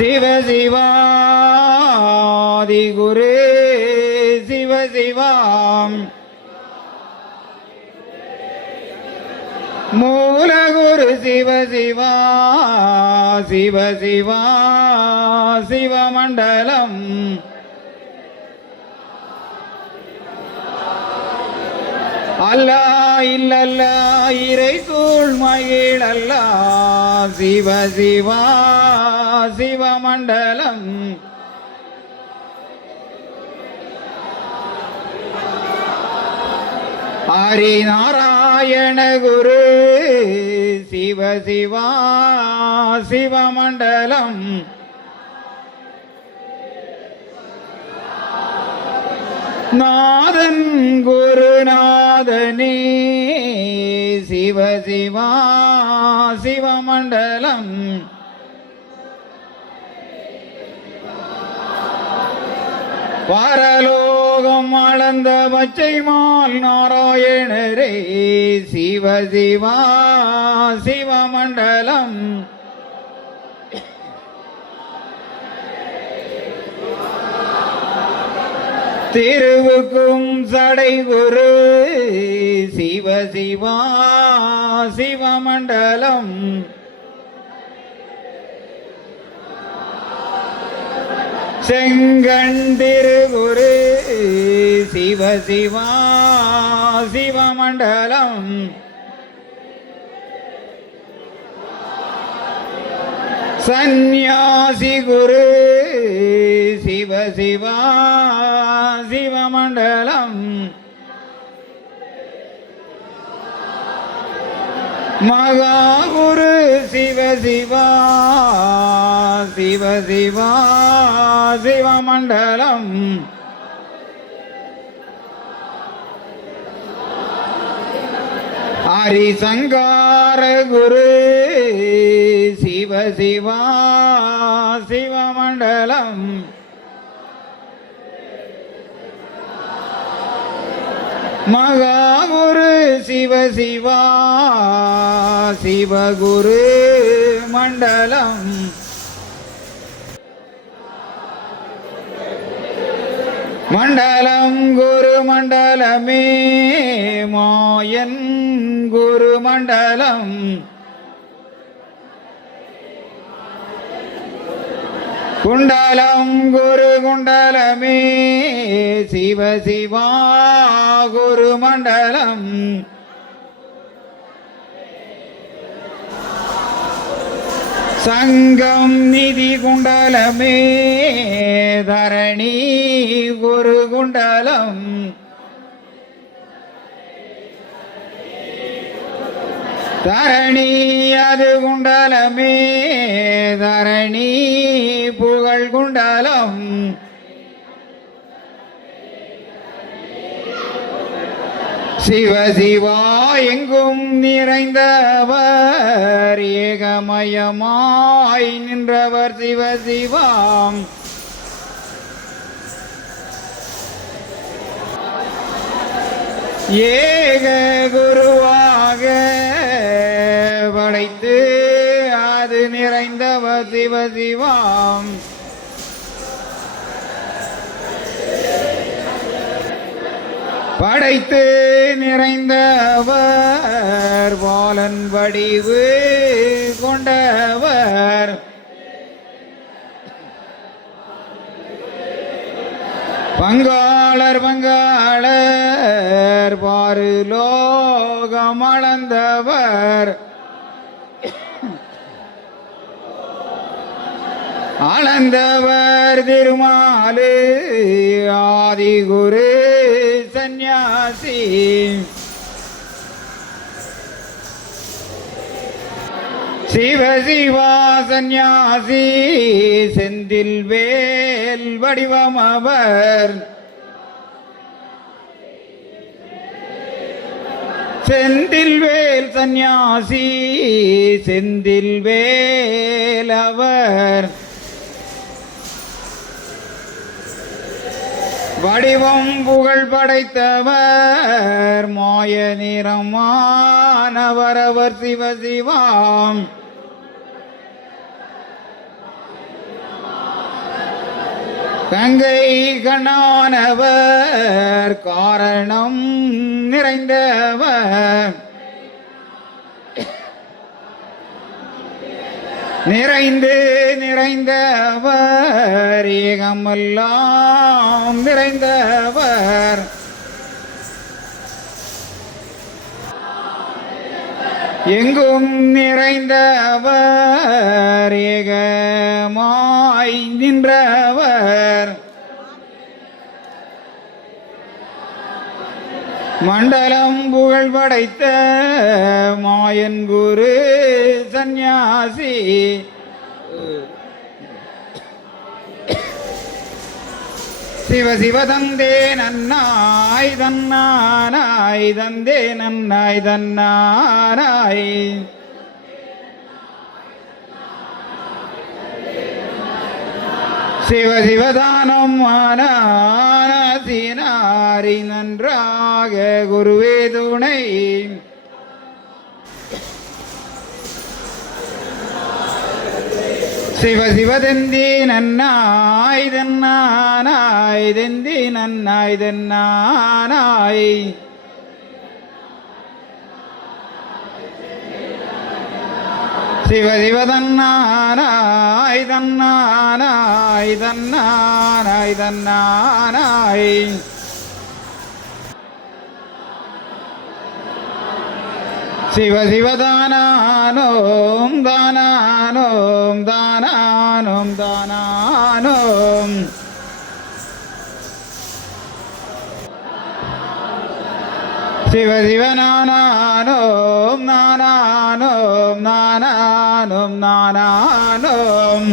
சிவ சிவாதி குரு சிவ சிவாம். மூலகுரு சிவ சிவா சிவ சிவா சிவமண்டலம் அல்லா இல்லல்லா இறை சூழ் மகிழல்லா. சிவ சிவா சிவமண்டலம் ஹரி நாராயண குரு சிவ சிவா சிவமண்டலம் நாதன் குருநாதனே சிவ சிவா சிவமண்டலம். பரலோகம் அளந்த பச்சை மால் நாராயணரே சிவ சிவா சிவமண்டலம். திருவுக்கும் சடைகுரு சிவ சிவா சிவமண்டலம். செங்கண் திருகுரு சிவ சிவா சிவமண்டலம். சந்நியாசி குரு சிவ சிவா மகா மகாகுரு சிவ சிவா சிவ சிவா சிவமண்டலம். ஹரிசங்கார குரு சிவ சிவா சிவமண்டலம். மகாகுரு சிவ சிவா சிவகுரு மண்டலம். மண்டலம் குரு மண்டலமே மாயன் குரு மண்டலம். குண்டலம் குரு குண்டலமே சிவ சிவா குரு மண்டலம். சங்கம் நிதி குண்டலமே தரணி ஒரு குண்டலம். தரணி அது குண்டலமே தரணி புகழ் குண்டலம். சிவ சிவா எங்கும் நிறைந்தவர் ஏகமயமாய் நின்றவர் சிவ சிவாம். ஏக குருவாக படைத்து அது நிறைந்தவர் சிவ சிவாம். படைத்து நிறைந்தவர் பாலன் வடிவு கொண்டவர். பங்காளர் பங்காளர் பாரு லோகமளந்தவர். அளந்தவர் திருமாலு ஆதிகுரு சந்நியாசி. சிவ சிவா சந்நியாசி செந்தில் வேல் வடிவம் அவர். செந்தில் வேல் சந்நியாசி செந்தில் வேல் அவர். வடிவம் புகழ் படைத்தவர் மாய நிறமானவரவர் சிவ சிவாம். கங்கை கண்ணானவர் காரணம் நிறைந்தவர். நிறைந்து நிறைந்தவர் ஏகமெல்லாம் நிறைந்தவர். எங்கும் நிறைந்தவர் ஏகமாய் நின்றவர். மண்டலம் புகழ் படைத்த மாயன் குரு சந்நியாசி. சிவ சிவ தந்தே நன்னாய் தன்னானாய் தந்தே நன்னாய் தன்னானாய். சிவ சிவதானம் ஆனாசினாரி நன்றாக குருவே துணை. சிவ சிவதெந்தி நன்னாய் தன்னானாய் தெந்தி நன்னாய் தன்னானாய். சிவ சிவ தன்னானாய் தன்னானாய் தன்னானாய் தன்னானாய் சிவ சிவதானோம் தானானோம் தானானோம் தானானோம் சிவ சிவனானோம் நானானோம் நானானோம் நானானோம்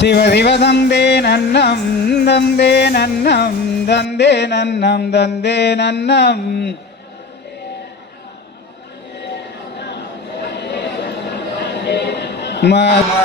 சிவ சிவ தந்தே நன்னம் தந்தே நன்னம் தந்தே நன்னம் தந்தே நன்னம் மகா